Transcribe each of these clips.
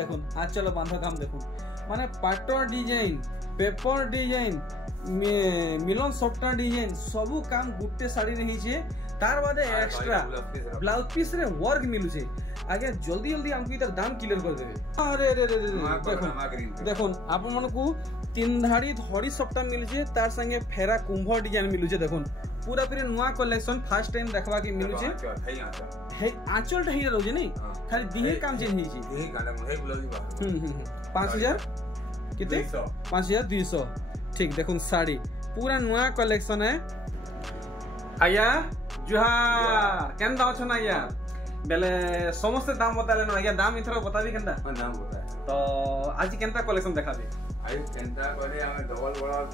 দেখুন আঁচল বাঁধা কাম দেখুন মানে পাট ডিজাইন পেपर डिजाइन मिलन सफ्टा डिजाइन सबू काम गुटे साड़ी रही छे तार बादे एक्स्ट्रा ब्लाउज पीस रे वर्क मिलु छे आगे जल्दी जल्दी हमको इधर दाम क्लियर कर देबे अरे रे रे देखो देखो आप मन को तीन धाड़ी धड़ी सफ्टा मिलु छे तार संगे फेरा कुंभ डिजाइन मिलु छे देखो पूरा पूरी नुआ कलेक्शन फर्स्ट टाइम देखबा के मिलु छे हे आंचल ढही रहउ जे नहीं खाली दिहे काम जे ही छे दिहे गाला हे ब्लाउज 5000 कितने 5200 ठीक देखो साड़ी पूरा नुआ कलेक्शन है आया जुहार केनदा छ ना आया बेले समस्त दाम बताले ना आया दाम इथरो बताबी केनदा दाम बता तो आज केनता कलेक्शन देखा दे आज केनता करे हम डबल बॉर्डर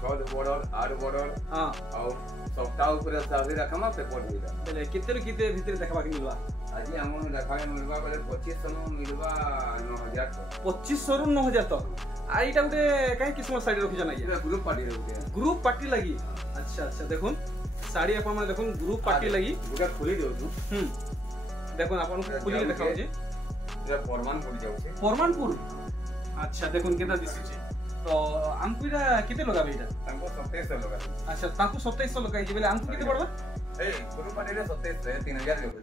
6 बॉर्डर 8 बॉर्डर हां और सप्ताह ऊपर साबी रखमा पेपर दिला बेले किते भीतर देखबा के मिलवा आज हम देखा के मिलवा बेले 2500 नो मिलवा 9000 2500 रु 9000 तक आईटा गुटे काई किस्म साड़ी रखि जाना ये ग्रुप पार्टी लगी अच्छा अच्छा देखो साड़ी अपन माने देखो ग्रुप पार्टी लगी गुटा खोली देउ छु देखो अपन को खोली देखाउ जे जे परमानपुर जाउ छे परमानपुर अच्छा देखो केदा दिसु छे तो हमको इरा किते लगाबे इरा हमको 2700 लगाबे अच्छा ताको 2700 लगाई जे बेले हमको किते पड़बा ए ग्रुप पार्टी रे 2700 3000 लेबे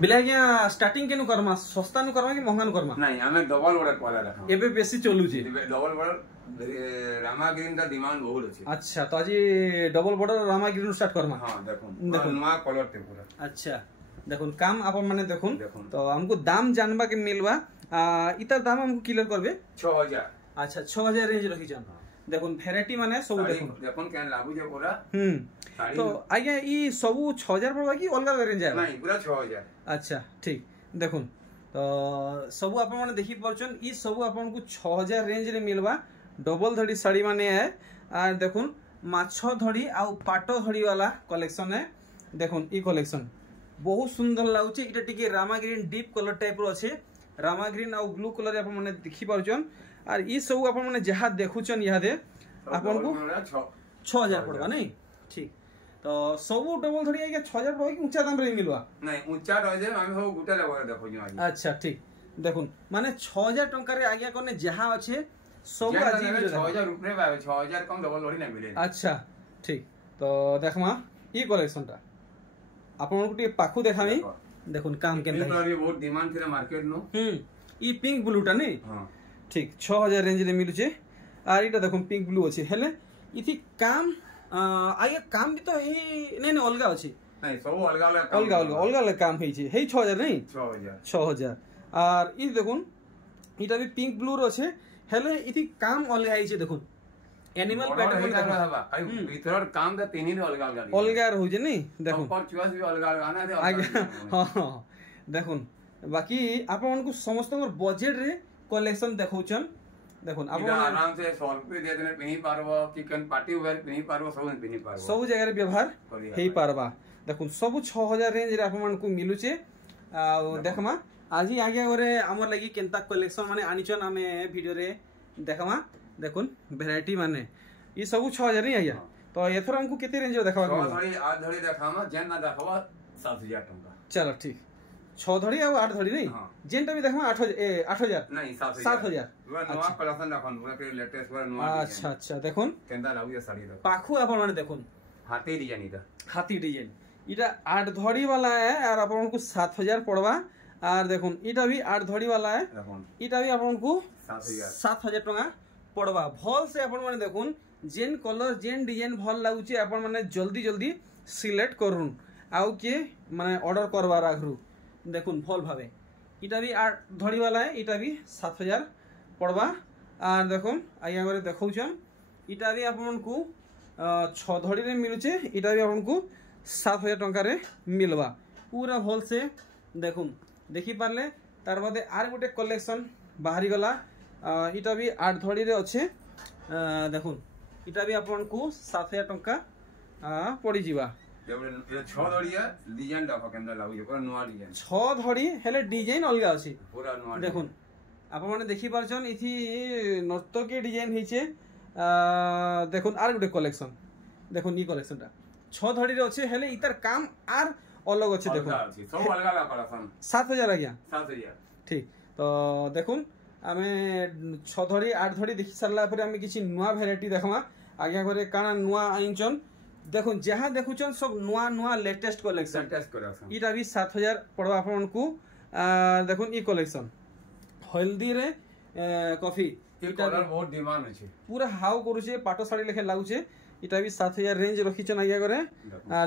बिला गया स्टार्टिंग केनु करमा सस्ता नु करमा कि महंगा नु करमा नहीं हमें डबल ऑर्डर पड़ा रखा एबे बेसी चलु छी डबल ऑर्डर रामा ग्रीन का डिमांड बहुत अछि अच्छा तो आज double border Rama green start Karma हां देखो नवा कलर ते पूरा अच्छा देखो काम आपन माने देखो तो हमको दाम जानबा के मिलवा इतर दाम हमको क्लियर करबे 6000 अच्छा 6000 रेंज रखि जान देखो वैरायटी माने सब देखो देखो केन लागु जे पूरा तो आगे ई सब 6000 पड़बा की अलग रेंज है नहीं पूरा 6000 अच्छा ठीक देखो तो सब आप माने देखि परछन ई सब आपन को 6000 रेंज रे मिलवा डबल धड़ी साड़ी माने है आ देखो माछो धड़ी आ पाटो धड़ी वाला कलेक्शन है देखो ई कलेक्शन बहुत सुंदर लागुचे इटा टिके Rama green deep colour type रो अछि रामा ग्रीन आ ब्लू कलर आप माने देखि परछन और ई सब आप माने जहा देखुचन यादे आपन को 6000 पड़बा नहीं ठीक तो सब डबल धड़ी आगे 6000 पड़बा कि ऊंचा दाम रे मिलवा नहीं ऊंचा रह जे हम सब गुटा लेबा देखो जो आज अच्छा ठीक देखुन माने 6000 टंका रे आगे कोने जहा अछि सब आज 6000 रुपए पावे 6000 कम डबल धड़ी नहीं मिले अच्छा ठीक तो देखमा ई कलेक्शन ता आपन को टे पाखु देखामी देखुन काम केन बहुत डिमांड थिला मार्केट नो ई पिंक ब्लू टा नहीं हां ठीक 6000 रेंज रे मिलु छे आर इटा देखो पिंक ब्लू अछि हेले इथि काम आगे काम भी तो ही नहीं अलगा अछि नहीं सब अलगा काम है छे हे 6000 नहीं 6000 और ई देखुन इटा भी पिंक ब्लू रो छे हेले इथि काम अलगा है छे देखुन एनिमल पैटर्न हवा भीतर काम त तीन ही अलगा रहउ जे नहीं देखो ऊपर चॉइस भी अलगा ना आगे हां देखुन बाकी आपन को समस्त बजट रे कलेक्शन देखौचन देखुन आप आराम से 100 रुपए दे देने पिनी पारबो चिकन पार्टी वेयर पिनी पारबो सब पिनी पारबो सब जगह रे व्यवहार हेई पारबा देखुन सब 6000 रेंज रे आपन को मिलु छे आ देखमा आज ही आगे ओरे हमर लागि केनता कलेक्शन माने आनिचन हमें वीडियो रे देखमा देखुन वैरायटी माने ई सब 6000 नहीं आया तो एथर हमको केते रेंज देखबा को धड़ी 8 धड़ी देखामा जेन ना देखबा 7000 टका चलो ठीक 6 धड़ी और 8 धड़ी नहीं जेनटा भी देखमा 8000 नहीं 7000 वो नवा कलेक्शन देखन पूरा के लेटेस्ट पूरा नवा अच्छा अच्छा देखुन केंदा लागु साड़ी देखो पाखु आपन माने देखुन हाथी डिजाइन इटा हाथी डिजाइन इटा 8 धड़ी वाला है और आपन को 7000 पड़वा और देखुन इटा भी 8 धड़ी वाला है इटा भी आपन को 7000 टका पड़वा भल से आपन माने देखुन जेन कलर जेन डिजाइन भल लागु छी आपन माने जल्दी जल्दी सिलेक्ट करूं आउ के माने ऑर्डर करवा राखरू देखुन भल भावे इटा भी 8 धड़ी वाला है इटा भी 7000 पड़वा और देखुन आगे बारे देखौछन इटा भी आपन को 6 धड़ी रे मिलु छे इटा भी आपन को 7000 टका रे मिलवा पूरा भल से देखुन देखि पारले तार बादे आर गोटे कलेक्शन बाहरी गला इटा भी 8 धड़ी रे अच्छे देखुन इटा भी आपन को 7000 टका पड़ी जीवा 6 धड़िया डिजाइन देखो केंदा लागु पूरा नवा डिजाइन 6 धड़ी हेले डिजाइन अलगा अछि पूरा नवा देखुन आपण माने देखि पारछन इथि नर्तकी डिजाइन हिचे देखुन आर गुटे कलेक्शन देखुन ई कलेक्शनटा 6 धड़ी रे अछि हेले इतर काम आर अलग अछि देखुन सब अलग अलग कलेक्शन 7000 आज्ञा 7000 ठीक तो देखुन आमे 6 धड़ी 8 धड़ी देखि सरला पर आमे किछि नुवा वैरायटी देखमा आज्ञा करे काना नुवा आइचन देखुन जहाँ देखुचन सब नुआ नुआ लेटेस्ट कलेक्शन इटा भी 7000 पड़वा आपन को देखुन ई कलेक्शन हल्दी रे कॉफी इटा बहुत डिमांड अछि पूरा हाउ करूचे पाटो साड़ी लेखे लागुचे इटा भी 7000 रेंज रखिचन आज्ञा करे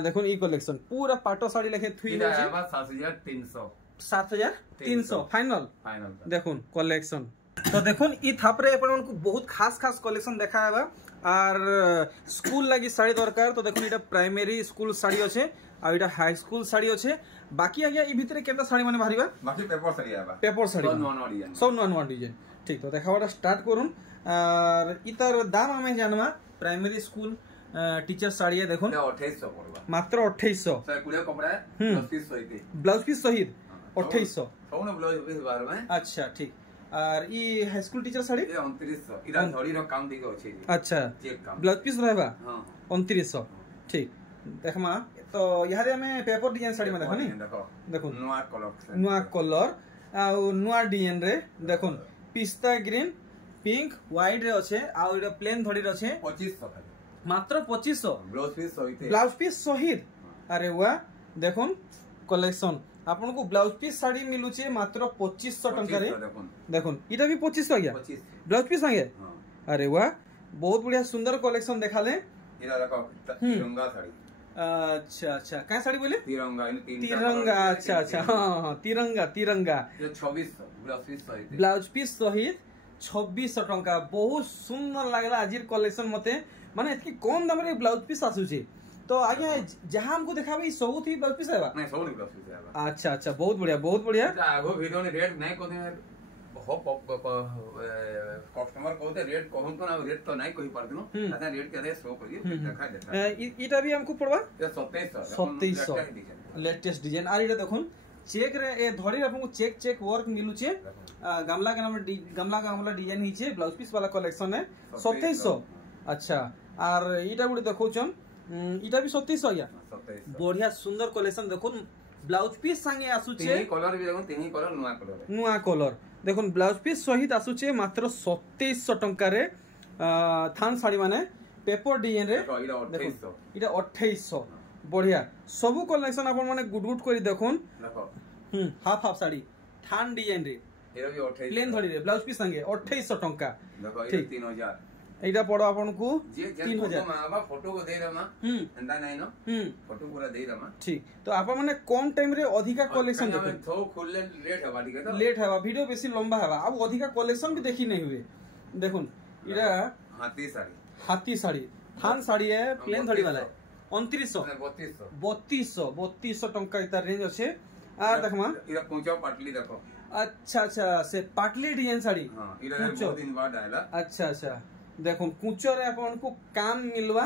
देखुन ई कलेक्शन पूरा पाटो साड़ी लेखे थुई जाय 7300 7300 फाइनल देखुन कलेक्शन तो देखुन ई थापरे अपन को बहुत खास खास कलेक्शन देखा है आर स्कूल लगी साड़ी दरकार तो देखुन इटा प्राइमरी स्कूल साड़ी अच्छे आ इटा हाई स्कूल साड़ी अच्छे बाकी आज्ञा ई भितरे केता साड़ी माने बाहरिबा बाकी पेपर साड़ी आबा पेपर साड़ी सब नॉन नॉन डिजाइन ठीक तो देखावाटा स्टार्ट करूँ और इतर दाम हमें जानवा प्राइमरी स्कूल टीचर साड़ी है देखो 2800 पड़वा मात्र 2800 सर कुड़े कपड़ा ब्लाउज पीस सहित 2800 सोनो ब्लाउज पीस बार में अच्छा ठीक और ई हाई स्कूल टीचर साड़ी 2900 इरा धड़ी रो काम दिगो अछि अच्छा चेक काम ब्लाउज पीस रहबा हां 2900 ठीक देखमा तो यारे हमें पेपर डिजाइन साड़ी में देखो नी देखो नुआ कलर आ नुआ डिजाइन रे देखो पिस्ता ग्रीन पिंक व्हाइट रे अच्छे आ इटा प्लेन धड़ी रे अच्छे 2500 मात्र 2500 ब्लाउज पीस सहित अरे वाह देखुन कलेक्शन आपन को ब्लाउज पीस साड़ी मिलुचे मात्र 2500 टंका रे देखुन इटा भी 2500 आ गया ब्लाउज पीस संगे अरे वाह बहुत बढ़िया सुंदर कलेक्शन देखाले इरा देखो तिरंगा साड़ी अच्छा अच्छा क्या साड़ी बोले तिरंगा अच्छा अच्छा हां तिरंगा 2600 ब्लाउज पीस सहित 2600 टंका बहुत सुंदर लागला आजिर कलेक्शन मते माने इतकी कम दाम रे ब्लाउज पीस आसुचे तो आगे जहां हमको देखाबे सब थी ब्लाउज पीस आबा नहीं सब ब्लाउज पीस आबा अच्छा अच्छा बहुत बढ़िया आगो वीडियो ने रेट नहीं कोने हो कस्टमर कहते रेट कहूं तो ना रेट तो नहीं कहि पारदिनो अच्छा रेट के शो करिए देखा इटा भी हमको पड़वा 2700 लेटेस्ट डिजाइन आ इटा देखुन चेक रे ए धड़ी आपन को चेक वर्क मिलुचे गमला के नाम गमला डिजाइन हिचे ब्लाउज पीस वाला कलेक्शन है 2700 अच्छा और इटा गुडी देखौछन इटा भी 2700 या बढ़िया सुंदर कलेक्शन देखुन ब्लाउज पीस संगे आसुचे कलर भी देखुन तीन कलर नुआ कलर देखुन ब्लाउज पीस सहित आसुचे मात्र 2700 टंका रे थान साड़ी माने पेपर डिजाइन रे इटा 2800 बढ़िया सबु कलेक्शन आपन माने गुड गुड करी देखुन हाफ हाफ साड़ी थान डिजाइन रे एरा भी 28 प्लेन धड़ी रे ब्लाउज पीस संगे 2800 टंका देखो ये 3000 एटा पड़ो आपन को 3000 मामा फोटो को दे दमा एंदा नहीं नो फोटो पूरा दे दमा ठीक तो आपन माने कम टाइम रे अधिका कलेक्शन देखो थो खुलले लेट हवा ठीक है तो लेट हवा वीडियो बेसी लंबा हवा अब अधिका कलेक्शन भी देखी नहीं हुए देखुन इरा हाथी साड़ी थान साड़ी है प्लेन धड़ी वाला है 3200 टंका इता रेंज अच्छे आ देखमा इरा पूंचा पाटली देखो अच्छा अच्छा से पाटली डिजाइन साड़ी हां इरा बहुत दिन बाद आयला अच्छा अच्छा देखो कुचो रे अपन को काम मिलवा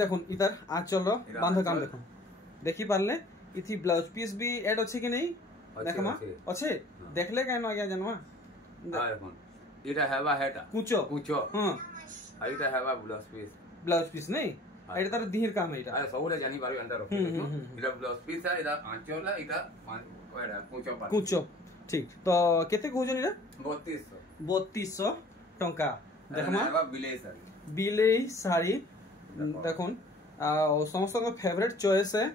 देखुन इधर आंचल रो बांध काम देखो देखि पारले इथि ब्लाउज पीस भी ऐड अछि कि नहीं देखमा अच्छे देखले काई न गया जनवा देखुन इरा हेवा हेटा कुचो हां आइटा हेवा ब्लाउज पीस नहीं एटा तार धीर काम है एटा अरे सबले जानि पारबे अंडर रखो इरा ब्लाउज पीस है इरा आंचल है इरा ओडा कुचो ठीक तो केते कहजन इरा 3200 टंका देखमा बिले साड़ी देखुन समस्त फेवरेट चॉइस है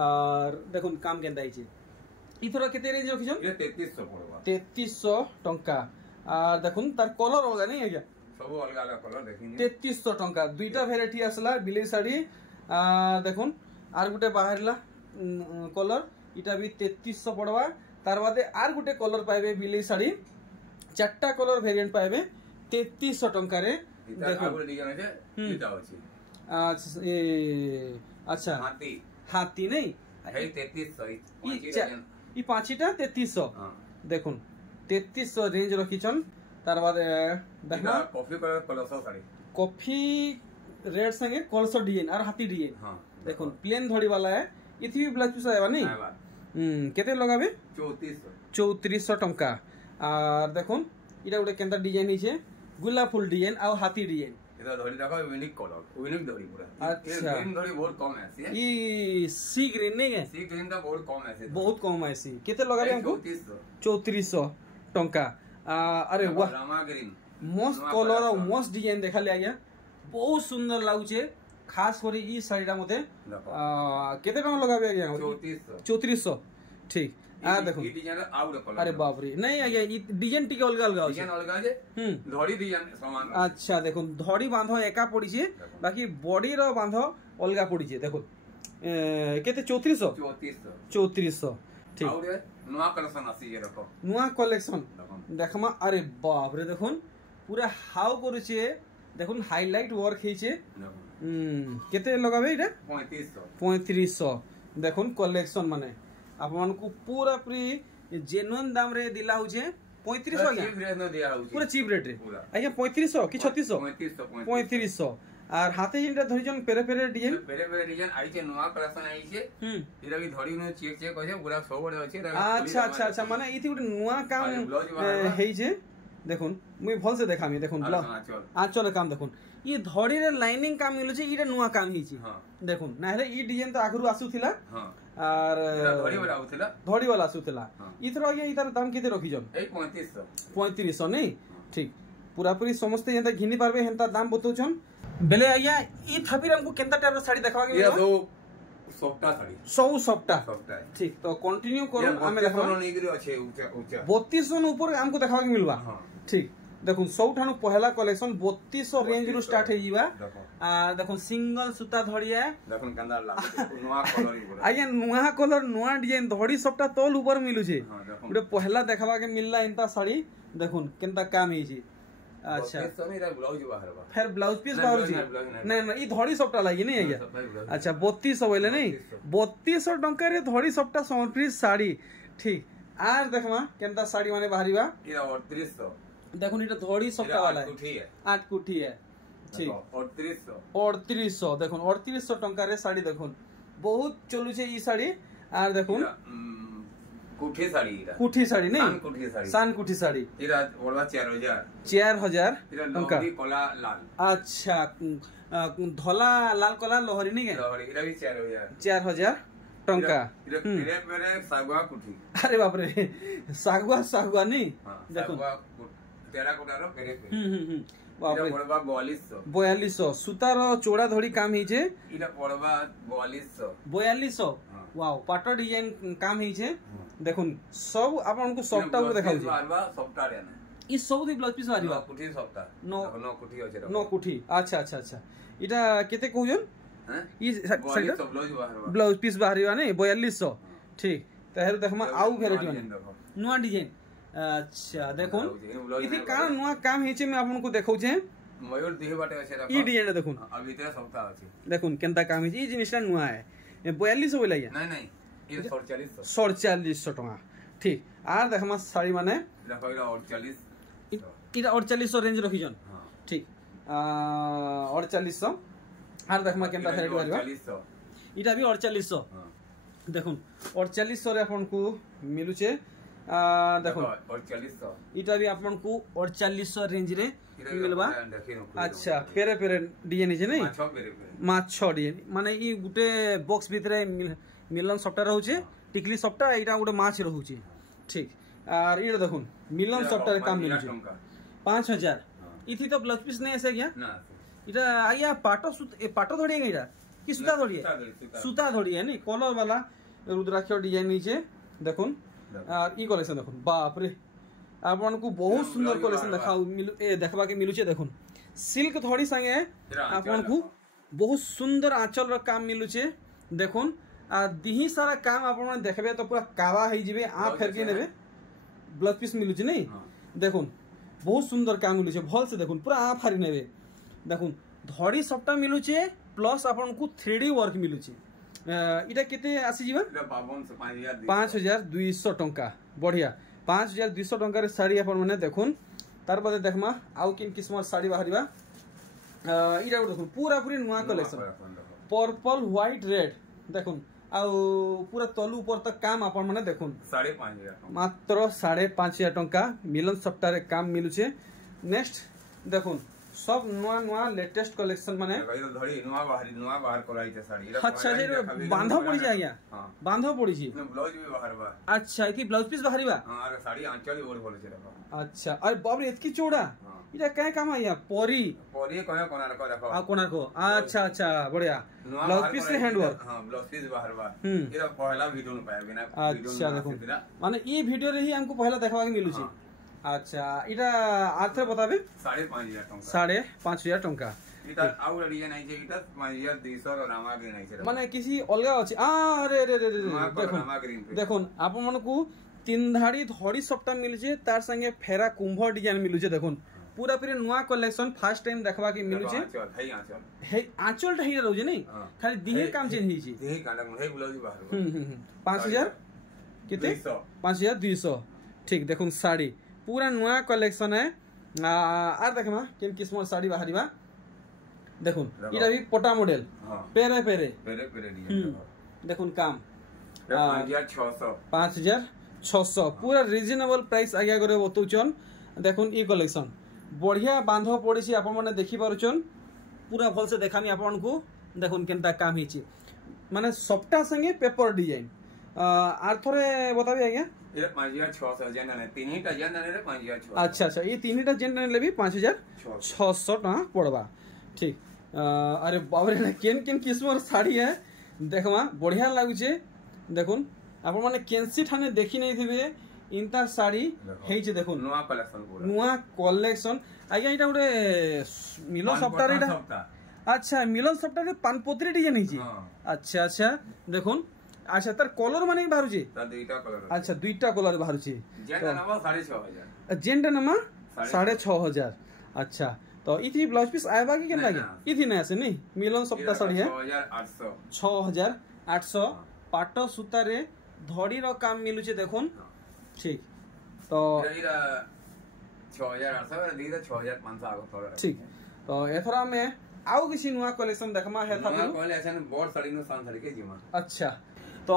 और देखुन काम केनता हिचे इथरा केते रेंज रखिछन ये 3300 पड़वा 3300 टंका और देखुन तार कलर होगा नहीं है क्या सब अलग अलग कलर देखिन 3300 टंका दुईटा वैरायटी आसला बिले साड़ी देखुन आर गुटे बाहरला कलर इटा भी 3300 पड़वा तार बादे आर गुटे कलर पाइबे बिले साड़ी चारटा कलर वेरिएंट पाइबे 3300 टंका रे देखो डिजाइन है इटा अछि अच्छा हाथी नहीं है 3300 ई पांचटा 3300 देखुन 3300 रेंज रखिछन तार बाद देखना कॉफी कलर कलसो साड़ी कॉफी रेड संगे कलसो डिजाइन और हाथी डिजाइन हां देखुन प्लेन धड़ी वाला है इथि भी ब्लाउज पीस आबा नहीं केते लगाबे 3400 टंका আর দেখুন এটা গোটে কেনতা ডিজাইন হইছে গোলাপ ফুল ডিজাইন আর হাতি ডিজাইন এটা ধরি দেখো ইউনিক কলর ইউনিক ধরি পুরা আচ্ছা গ্রিন ধরি বহুত কম আছে ই সি গ্রিন নেই সি গ্রিন টা বহুত কম আছে बहुत कम आसी केते लगाबे हमको 3400 टंका अरे वाह रामा ग्रीन मस्त कलर और मस्त डिजाइन देखाले आज्ञा बहुत सुंदर लागुचे खास करी ई साड़ीटा मते केते टंका लगाबे आज्ञा 3400 ठीक आ देखो ई डिजाइन आउर कलर अरे बाप रे नहीं आज्ञा ई डिजाइन टिके अलग अलग डिजाइन अलग जे धड़ी डिजाइन समान अच्छा देखो धड़ी बांधो एका पड़ी छे बाकी बॉडी रो बांधो अलगा पड़ी छे देखो केते 3400 ठीक और नुआ कलेक्शन आसी जे रखो नुआ कलेक्शन देखमा अरे बाप रे देखुन पूरा हाउ करूचे देखुन हाईलाइट वर्क हेचे केते लगाबे इटा 3500 देखुन कलेक्शन माने आपन को पूरा पूरी जेन्युइन दाम रे दिला होचे 3500 आज्ञा पूरा चीप रेट रे आज्ञा 3500 कि 3600 3500 আর হাতে যেটা ধরিজন পেরে ডিজাইন আইছে নোয়া কালেকশন আইছে এরা কি ধরি নো চেক কইছে পুরা সবড়ে আছে আচ্ছা মানে ইতি গুটে নোয়া কাম হেইছে দেখুন মুই ভালসে দেখামি দেখুন আঁচল কাম দেখুন ই ধড়িরে লাইনিং কাম মিলুছে ইটা নোয়া কাম হেইছে দেখুন না হলে ই ডিজাইন তো আগরু আসুথিলা আর ধড়ি वाला আসুথিলা ইথর আগে ইতার দাম কেতে রখিজন এই 3500 নেই ঠিক পুরাপুরি সমস্ত যেটা ঘিনি পারবে হেনতা দাম বতৌছন बेले आया ई थपिर हमको केनता टाइप रो साड़ी देखवा के ये दो सॉफ्टा साड़ी सॉफ्टा ठीक तो कंटिन्यू करो हमें देखो नेगरी अच्छे ऊंचा 3200 ऊपर हमको देखवा के मिलबा ठीक देखो सौठानु पहला कलेक्शन 3200 रेंज रो स्टार्ट हे जीवा आ देखो सिंगल सूता धड़िया देखो कंदा लाग नुआ कलर आया नुआ कलर नुआ डिजाइन धड़ी सबटा तोल ऊपर मिलु छे गुटे पहला देखवा के मिलला इनता साड़ी देखो केनता काम हे छी अच्छा फिर ब्लाउज पीस बाहर जी नहीं ई धड़ी सबटा लागी नहीं आज्ञा अच्छा 3200 बोले नहीं 3200 टंका रे धड़ी सबटा समर्पित साड़ी ठीक आर देखमा केनता साड़ी माने बाहरीबा इरा 3800 देखो इटा धड़ी सबटा वाला है 8 कुठी है ठीक 3800 देखो 3800 टंका रे साड़ी देखो बहुत चलु छे ई साड़ी आर देखो कुठी साड़ी नहीं सान कुठी साड़ी इरा ओरवा 4000 टंका कला लाल अच्छा धला लाल कला लोहरी नहीं है लोहरी इरा भी 4000 टंका इरे मेरे सागवा कुठी अरे बाप रे सागवा नहीं देखो तेरा कोटारो पेरे बाप रे पड़वा 4200 सुतार चोड़ा धड़ी काम हिचे इरा पड़वा 4200 वाओ पाटो डिजाइन काम हिचे देखुन सब आपन को सॉफ्टा ऊपर देखाउ छै सॉफ्टा रे ई सब दी ब्लाउज पीस बारीबा कुठी सॉफ्टा नो कुठी होचे नो कुठी अच्छा इटा केते कहउजन हैं ई ब्लाउज पीस बारीबा नै 4200 ठीक तहेर देखमा आउ वेराइटी माने नुवा डिजाइन अच्छा देखुन इति का नुवा काम हिचे मैं आपन को देखाउ छै मयूर देह बाटे আছে ई डिजाइन देखुन अभी तेरा सॉफ्टा আছে देखुन केनता काम हिचे ई जिनिसटा नुवा है 4200 बोला या नहीं ये 4700 टका ठीक आर देखमा साड़ी माने देखो इरा 48 इरा 4800 रेंज रखिजन ठीक 4800 आर देखमा केनता वेराइटी बारीबा 4800 इटा भी 4800 देखुन 4800 रे आपन को मिलुचे देखो 4800 इटा भी आपन को 4800 रेंज रे मिलबा अच्छा पेरे डिजाइन छै नै माछ डिजाइन माने ई गुटे बॉक्स भीतरे मिलन सफ्टा रहउचे टिकली सफ्टा एटा गुटे माछ रहउचे ठीक आर इडा देखुन मिलन सफ्टा रे काम मिलुचे 5000 इथि तो ब्लाउज पीस नै आसे गया ना इटा आया पाटो धड़ी गइरा कि सुता धड़ी सुता धड़ी है नी कलर वाला रुद्राक्ष डिजाइन नीचे देखुन आर ई कलेक्शन देखुन बाप रे आपन को बहुत सुंदर कलेक्शन देखबा के मिलुचे देखुन सिल्क धड़ी संगे आपन को बहुत सुंदर आंचल रो काम मिलुचे देखुन आ दिही सारा काम आपन देखबे तो पूरा कावा हे जिवे आ फेर के नेबे ब्लाउज पीस मिलुचे नहीं देखुन बहुत सुंदर काम मिलुचे भल से देखुन पूरा आ फारी नेबे देखुन धड़ी सबटा मिलुचे प्लस आपन को 3D वर्क मिलुचे इटा केते आसी जीवा 5200 टंका बढ़िया 5200 टंका रे साड़ी आपन माने देखुन तार बाद देखमा आउ किन किस्म साड़ी बाहरीबा इटा देखुन पूरा पूरी नुवा कलेक्शन पर्पल व्हाइट रेड देखुन पूरा तलु ऊपर तक काम आपण माने देखुन 5,500 मात्र 5,500 टंका मिलन सप्ताह काम मिलुचे। नेक्स्ट देखुन सब नुआ नुआ लेटेस्ट कलेक्शन माने धड़ी नुआ बाहर कराइते साड़ी। अच्छा जे बांधो पड़ी जाय या बांधो पड़ी छी ब्लाउज भी बाहर बा। अच्छा इथि ब्लाउज पीस बाहरीबा। हां अरे साड़ी आंचल और बोले छे देखो। अच्छा अरे बाप रे इतकी चौड़ा इटा काय काम है या परी कहे कोणार्क देखो आ कोणार्क। अच्छा अच्छा बढ़िया ब्लाउज पीस के हैंड वर्क। हां ब्लाउज पीस बाहर बा एरा पहला वीडियो न पाए बिना अच्छा देखो माने ई वीडियो रे ही हमको पहला देखवा के मिलु छी। अच्छा इटा आथरे बताबे 5,500 टंका 5,500 टंका इटा आउ डिजाइन आई छे इटा 5,200 रामा ग्रीन आई छे माने किसी अलगा अछि। अरे रे रे रे देखुन आप मन को तीन धाड़ी धड़ी सप्ताह मिलु छे तार संगे फेरा कुंभ डिजाइन मिलु छे। देखुन पूरा पूरे नुआ कलेक्शन फर्स्ट टाइम देखवा के मिलु छे। हे आंचल ढई रहउ जे नै खाली दिहे काम चेंज ही छी दिहे काला हे ब्लाउज बाहर 5,000 किते 5,200 ठीक। देखुन साड़ी पूरा नुआ कलेक्शन है। आर देखमा केन किस्म साड़ी बाहरीबा देखुन इटा भी पटा मॉडल पेरे पेरे देखुन काम 5,600 पूरा रिजनेबल प्राइस आगे करे बतौचन। देखुन ई कलेक्शन बढ़िया बांधो पड़ी आपण माने देखि पारुचन पूरा भल से देखामी आपण को। देखुन केनता काम हिची माने सप्ता संगे पेपर डिजाइन आर थोरे बताबी आज्ञा ये 5,600 जेन ने तीनटा जेन ने 5,600। अच्छा अच्छा ये तीनटा जेन ने भी 5,600 टका पड़वा ठीक। अरे बाप रे केन केन किस्म साड़ी है देखमा बढ़िया लागु छे। देखुन आपण माने केनसी ठाने देखि नै थिबे इनता साड़ी हेइ छे। देखुन नुआ कलेक्शन पूरा नुआ कलेक्शन आज्ञा इटा उडे मिलन सप्ताह रे। अच्छा मिलन सप्ताह रे पानपोत्री डिजाइन हेइ छे। अच्छा अच्छा देखुन अच्छा तार कलर माने बाहरु छे दुईटा कलर। अच्छा दुईटा कलर बाहरु छे जेंटा नमा 6,500 जेंटा नमा 6,500। अच्छा तो इथि ब्लाउज पीस आएबा कि केन लागे इथि नै आसे नै मिलन सप्ताह साड़ी है 6,800 पाटो सूता रे धड़ी रो काम मिलु छे। देखुन ठीक तो 6,800 रे दीदा 6,500 आगो थोड़ा ठीक। तो एथरा में आउ किसी नुआ कलेक्शन देखमा है था नुआ कलेक्शन बोर्ड साड़ी नो सान साड़ी के जिमा। अच्छा तो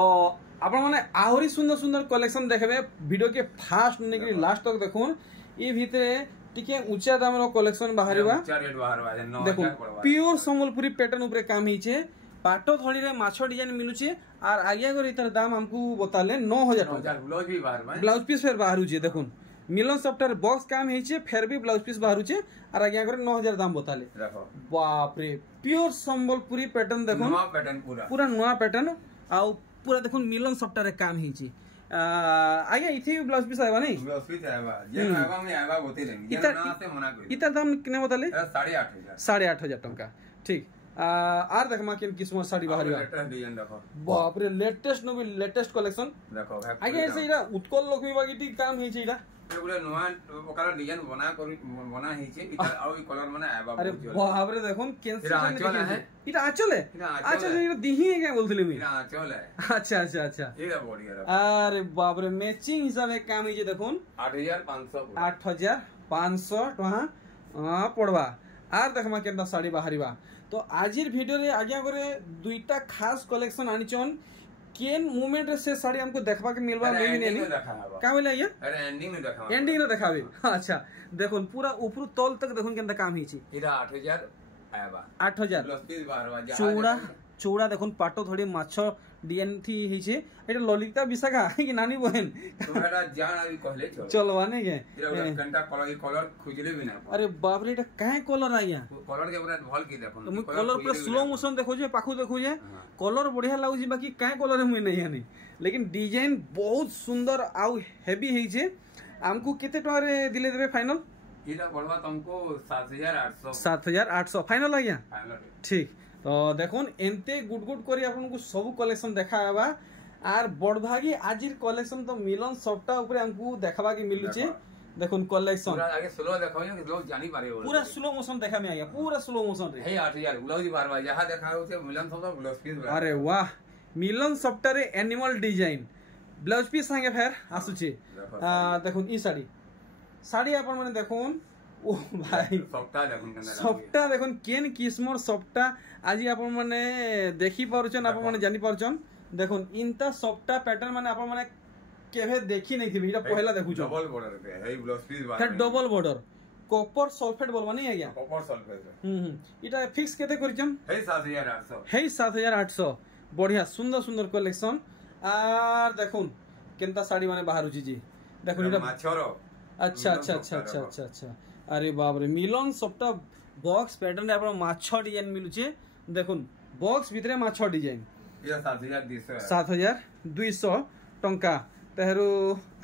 आपण माने आहुरी सुंदर सुंदर कलेक्शन देखबे वीडियो के फास्ट नेकरी लास्ट तक देखुन ई भितरे टिके ऊंचा दाम रो कलेक्शन बाहरीबा ऊंचा रेट बाहरबा 9,000 देखुन प्योर संबलपुरी पैटर्न ऊपर काम हिचे पाटो थोड़ी रे माछो डिजाइन मिलु छे और आगे गरी इतर दाम हमको बताले 9,000 ब्लाउज भी बाहरबा ब्लाउज पीस फेर बाहरु छे। देखुन मिलन सॉफ्टवेयर बॉक्स काम हिचे फेर भी ब्लाउज पीस बाहरु छे और आगे गरी 9,000 दाम बताले। देखो बाप रे प्योर संबलपुरी पैटर्न देखुन नुआ पैटर्न पूरा नुआ पैटर्न आ पूरा देखुन मिलन सॉफ्टवेयर काम हिचे। आगे इथि ब्लाउज पीस आइबा नै ब्लाउज पीस आइबा जे आइबा में आइबा बते देंगे जे ना से मना कर इतर दाम किने बताले 8,500 टंका ठीक। आर देखमा केन किस्म साड़ी बाहरीबा लेटेस्ट डिजाइन देखो बाप रे लेटेस्ट नो भी लेटेस्ट कलेक्शन देखो आगे ऐसे इरा उत्कल लक्ष्मी बागीटी काम हिचे इरा पूरा नुआ ओकरा डिजाइन बना हिचे इतर आउ ई कलर माने आइबा। अरे बाप रे देखुन केन से है इरा आंचल है। अच्छा इरा दिही है क्या बोलथले मी इरा आंचल है। अच्छा अच्छा अच्छा इरा बढ़िया अरे बाप रे मैचिंग हिसाबे काम हिचे देखुन 8,500 टका पड़वा। आर देखमा केनता साड़ी बाहरीबा तो आजिर वीडियो रे आज्ञा करे दुईटा खास कलेक्शन आनिचन केन मोमेंट रे से साड़ी हमको देखबा के मिलबा मेबी नै का बोले ये अरे एंडिंग में देखाबे। अच्छा देखुन पूरा ऊपर तल तक देखुन केनता काम हिची इरा 8,000 आएबा 8,000 प्लस पीस बाहरबा चौड़ा चौड़ा देखुन पाटो थोड़ी माछो डिजाइन थी हिचे एटा ललिता विशाखा कि नानी बहन तुम्हारा जान अभी कहले चलवा नै के इरा घंटा कलर खुजले भी ना। अरे बाप रे एटा काहे कलर आइया कलर के पूरा भल की देखो तुम कलर पूरा स्लो मोशन देखो जे पाखु देखो जे कलर बढ़िया लागु जे बाकी काहे कलर मुई नै जानी लेकिन डिजाइन बहुत सुंदर आउ हेवी हिचे। हमको केते टका रे दिले देबे फाइनल इरा पड़वा तुमको 7,800 फाइनल आइया फाइनल ठीक। तो देखुन एनते गुड गुड करी आपन को सब कलेक्शन देखाबा आर बड़भागी आजिर कलेक्शन तो मिलन सप्ताह ऊपर हमको देखबा के मिलु छे। देखुन कलेक्शन पूरा आगे स्लो देखो लोग जानी पारे पूरा स्लो मोशन देखा में आया पूरा स्लो मोशन रे हे 8,000 ब्लाउज बारबा जहां देखा होते मिलन सप्ताह ब्लाउज पीस। अरे वाह मिलन सप्ताह रे एनिमल डिजाइन ब्लाउज पीस संगे फेर आसु छे। देखुन ई साड़ी आपन माने देखुन ओ भाई सप्ताह देखुन केन किस्मर सप्ताह आज आपण माने देखि पारुछन आपण माने जानि पारुछन देखो इनता सबटा पैटर्न माने आपण माने केभे देखी नहीं थी इटा पहला देखु छ डबल बॉर्डर पे है ब्लाउज पीस बार है डबल बॉर्डर कॉपर सल्फेट बोलबा नहीं आज्ञा कॉपर सल्फेट इटा फिक्स केते करिचम है 7800 है 7800 बढ़िया सुंदर सुंदर कलेक्शन आर देखुन केनता साड़ी माने बाहर छी जी देखुन इटा माछरो अच्छा अच्छा अच्छा अच्छा अच्छा अच्छा अरे बाप रे मिलन सबटा बॉक्स पैटर्न आपण माछ डिजाइन मिलु छे देखुन बॉक्स भितरे माछ डिजाइन या 7200 7200 टंका तेहरु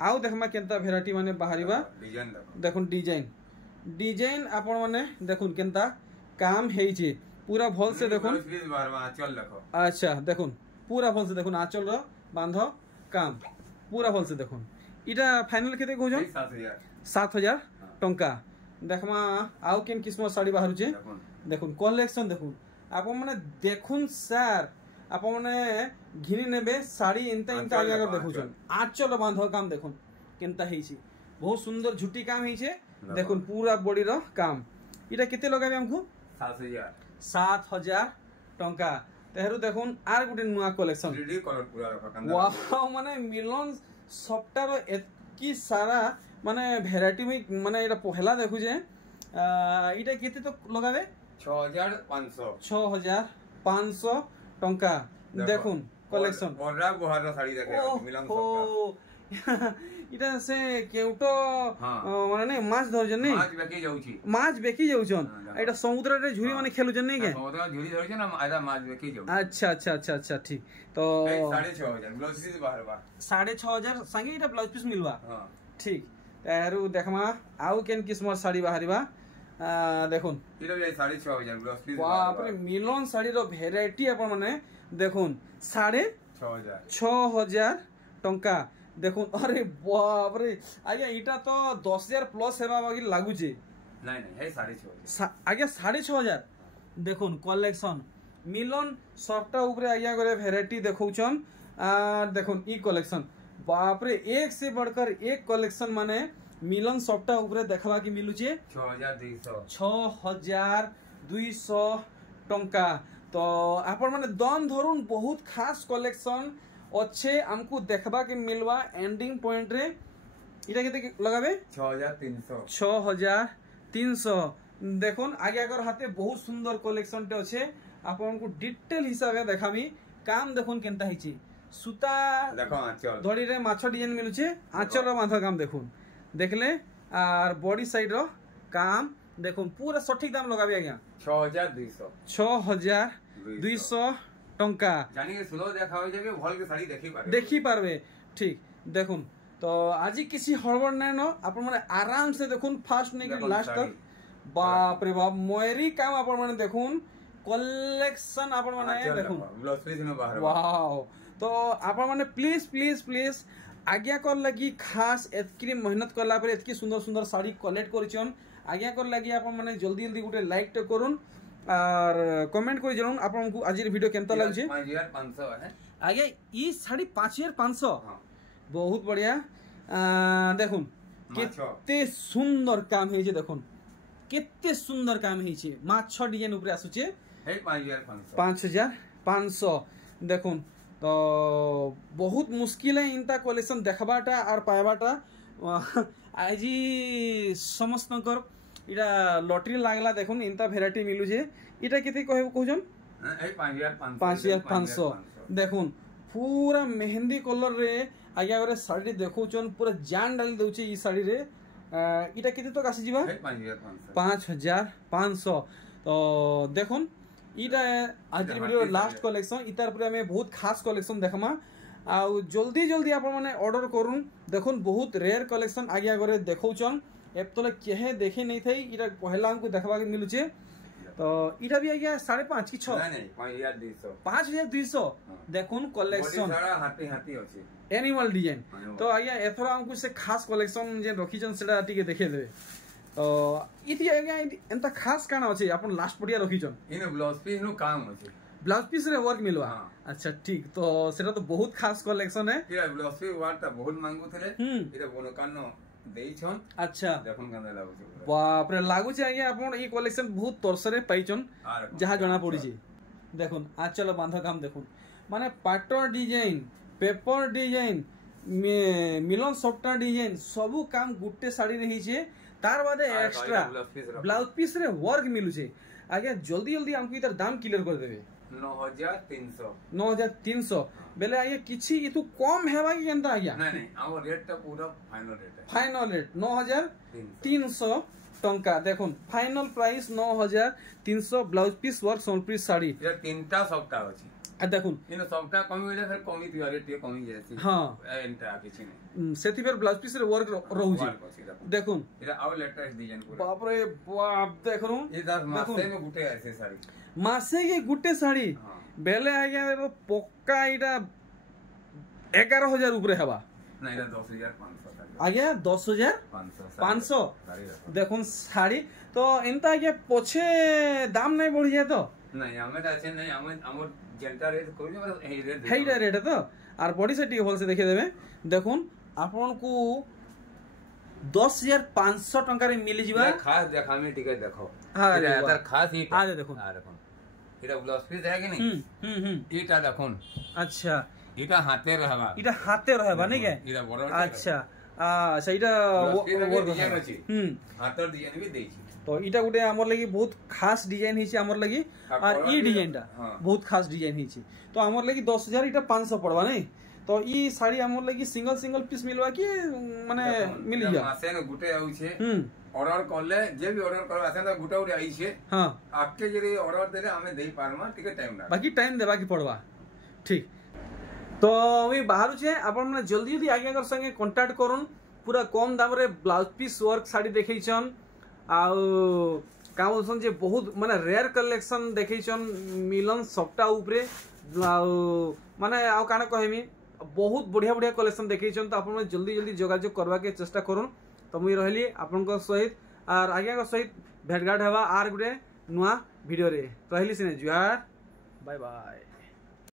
आउ देखमा केनता वेराइटी माने बाहरिबा डिजाइन देखुन डिजाइन डिजाइन आपण माने देखुन केनता काम हेई छे पूरा भल से देखुन आंचल देखो अच्छा देखुन पूरा भल से देखुन आंचल रो बांध काम पूरा भल से देखुन इटा फाइनल केते कहजन 7000 टंका देखमा आउ केन किस्म साड़ी बाहरु छे देखुन कलेक्शन देखुन आपण माने देखुन सर आपण माने घिनी नेबे साड़ी इनता इनता आगे अगर देखुछन आंचल बांध काम देखुन केनता हेई छी बहुत सुंदर झुटी काम हेई छे देखुन पूरा बॉडी रो काम इटा केते लगाबे हमकु 7000 टंका तेहरु देखुन आर गुटे नुवा कलेक्शन 3D कलर पूरा रखा वाओ माने मिलन सबटा रो एतकी सारा माने वेराइटी में माने एटा पहला देखु जे इटा केते तो लगाबे 6500 टंका देखुन कलेक्शन बड़ा बहार साड़ी देखे मिलन सबटा इटा से केउटो माने माछ धरजन नै माछ बेकी जाउछन एटा समुद्र रे झुरी माने खेलुजन नै के समुद्र झुरी धरछन आधा माछ बेकी जाउ अच्छा अच्छा अच्छा अच्छा ठीक तो 6500 ब्लाउज पीस बाहर बा 6500 संगे इटा ब्लाउज पीस मिलवा ठीक तारू देखमा आउ केन किस्मर साड़ी बाहरिबा देखुन इटा 6500 ब्लाउज पीस बाप रे मिलन साड़ी रो वेराइटी आपण माने देखुन 6500 टंका देखुन अरे बाप रे आज्ञा इटा तो 10000 प्लस हेबा बाकी लागु छे नहीं नहीं है 6500 आज्ञा 6500 देखुन कलेक्शन मिलन सबटा ऊपर आज्ञा करे वेराइटी देखौछन देखुन ई कलेक्शन बाप रे एक से बढ़कर एक कलेक्शन माने मिलन सबटा ऊपर देखबा की मिलु छे 6200 टंका तो आपण माने दम धरुन बहुत खास कलेक्शन अच्छे हमको देखबा के मिलवा एंडिंग पॉइंट रे इटा केते लगाबे 6300 देखुन आगे अगर हाथे बहुत सुंदर कलेक्शन टे अच्छे आपन को डिटेल हिसाब देखामी काम देखुन केनता हिची सूता देखो आंचल धड़ी रे माछ डिजाइन मिलु छे आंचल रो माथा काम देखुन देखले आर बॉडी साइड रो काम देखुन पूरा सटीक दाम लगाबे आज्ञा 6200 टंका जानी के सुलो देखा हो जाके भल के साड़ी देखी पारबे ठीक देखुन तो आज किसी हड़बड़ नै न आपण माने आराम से देखुन फास्ट नै के लास्ट तक बाप रे बाप मोयरी काम आपण माने देखुन कलेक्शन आपण माने देखुन ब्लाउज पीस न बाहर वाओ तो आपण माने प्लीज प्लीज प्लीज आज्ञा कर लगी खास एतकी मेहनत करला पर एतकी सुंदर सुंदर साड़ी कलेक्ट करिछन आज्ञा कर लगी आपण माने जल्दी जल्दी गुटे लाइक तो करूँ और कमेंट कर जरूर आपको आज वीडियो केमता लगे 5500 है आगे ई साड़ी 5500 बहुत बढ़िया देखुन केते सुंदर काम है जे देखुन केते सुंदर काम है जे माछ डिजाइन ऊपर आसुचे है 5500 देखुन तो बहुत मुश्किल है इनता कलेक्शन देखबाटा और पाइबाटा आज समस्तकर इटा लॉटरी लागला देखुन इनता वेराइटी मिलु जे इटा केते कहबो कहजन 5500 देखुन पूरा मेहंदी कलर रे आगे अगर साड़ी देखौचन पूरा जान डाली दउचे ई साड़ी रे इटा केते तो आसी जीवा 5500 तो देखुन इटा आज वीडियो लास्ट कलेक्शन इतार पूरा में बहुत खास कलेक्शन देखमा आ जल्दी जल्दी आप माने ऑर्डर करूँ देखुन बहुत रेयर कलेक्शन आगे अगर देखौचन एप तले केहे देखे नहीं थई इटा पहला हमको देखबा के मिलुचे तो इटा भी आ गया 5.5 की 6 नहीं 5200 देखुन कलेक्शन हाथी हाथी अछि एनिमल डिजाइन तो आया एथरा हमको से खास कलेक्शन जे रखिजन सेटा टिके देखे देबे तो इति आया एंता खास काना अछि अपन लास्ट पडिया रखिजन इने ब्लाउज पीस नु काम अछि ब्लाउज पीस रे वर्क मिलवा अच्छा ठीक तो सेटा तो बहुत खास कलेक्शन है इरा ब्लाउज पीस वार्ता बहुत मांगु थले इरा बोनो कानो देइछन अच्छा देखुन कांदा लागु बाप रे लागु छै आगे अपन ई कलेक्शन बहुत तोरसरे पाइछन जहां जणा पड़ी छी देखुन आचल बांध काम देखुन माने पाटर डिजाइन पेपर डिजाइन मिलन सफ्टा डिजाइन सबू काम गुटे साड़ी रही छे तार बादे एक्स्ट्रा ब्लाउज पीस रे वर्क मिलु छे आगे जल्दी जल्दी हमको इधर दाम क्लियर कर देबे 9300 बेले आगे किछि इतु कम हेबा कि केनता आज्ञा नहीं नहीं हमर रेट ता पूरा फाइनल रेट है फाइनल रेट 9300 टंका देखुन final price 9300 blouse piece work सोनप्री साड़ी ये तीनटा सप्ताह अछि आ देखुन इन सप्ताह कमी होले फिर कमी दिया रेट कमी जायसी हां एंटा किछि नहीं सेति फिर ब्लाउज पीस रे वर्क रहू छी देखुन एरा आउ लेटेस्ट डिजाइन पूरा बाप रे बाप देखनु ये 10 मासे में गुटे ऐसे साड़ी मासे के गुटे साड़ी बेले आज्ञा पक्का इटा 11000 ऊपर हेबा नहीं इटा 10500 आज्ञा 10500 देखुन साड़ी तो एंता आज्ञा पछे दाम नहीं बढ़ी जाए तो नहीं हमें अच्छे नहीं हमें हमर जेंटा रेट कोई नहीं रेट हेइटा रेट तो आर बॉडी से टी होल से देखे देबे देखुन आपन को 10500 टंका रे मिल जिबा खास देखा में टिकट देखो हां इधर खास ही आ देखो इटा ब्लाउज पीस है कि नहीं इटा देखुन अच्छा इटा हाथे रहबा नहीं के इटा बड़ अच्छा अच्छा इटा वर्क डिजाइन अछि हाथर डिजाइन भी देछि तो इटा गुटे हमर लगी बहुत खास डिजाइन हिची हमर लगी और ई डिजाइनटा बहुत खास डिजाइन हिची तो हमर लगी 10000 इटा 500 पड़वा नहीं तो ई साड़ी हमर लगी सिंगल पीस मिलवा कि माने मिल जा मासे न गुटे आउ छे ऑर्डर करले जे भी ऑर्डर करबा से त गुटे उडे आई छे हां आपके जे ऑर्डर देले हमें देई पारमा टिके टाइम ना बाकी टाइम देबा की पड़वा ठीक तो मी बाहर छे आपण माने जल्दी जल्दी आगे कर संगे कांटेक्ट करूं पूरा कम दाम रे ब्लाउज पीस वर्क साड़ी देखैछन आउ काउसन जे बहुत माने रेयर कलेक्शन देखैछन मिलन सप्ता ऊपरे माने आउ काना कहमी बहुत बढ़िया बढ़िया कलेक्शन देखैछन तो आपण जल्दी जल्दी जोगाजोग करबा के चेष्टा करूं तो मुई रहली आपन को सहित आर आज्ञा को सहित भेटघाट हेबा आर गुटे नुआ वीडियो रे रहली सिने जुहार बाय बाय।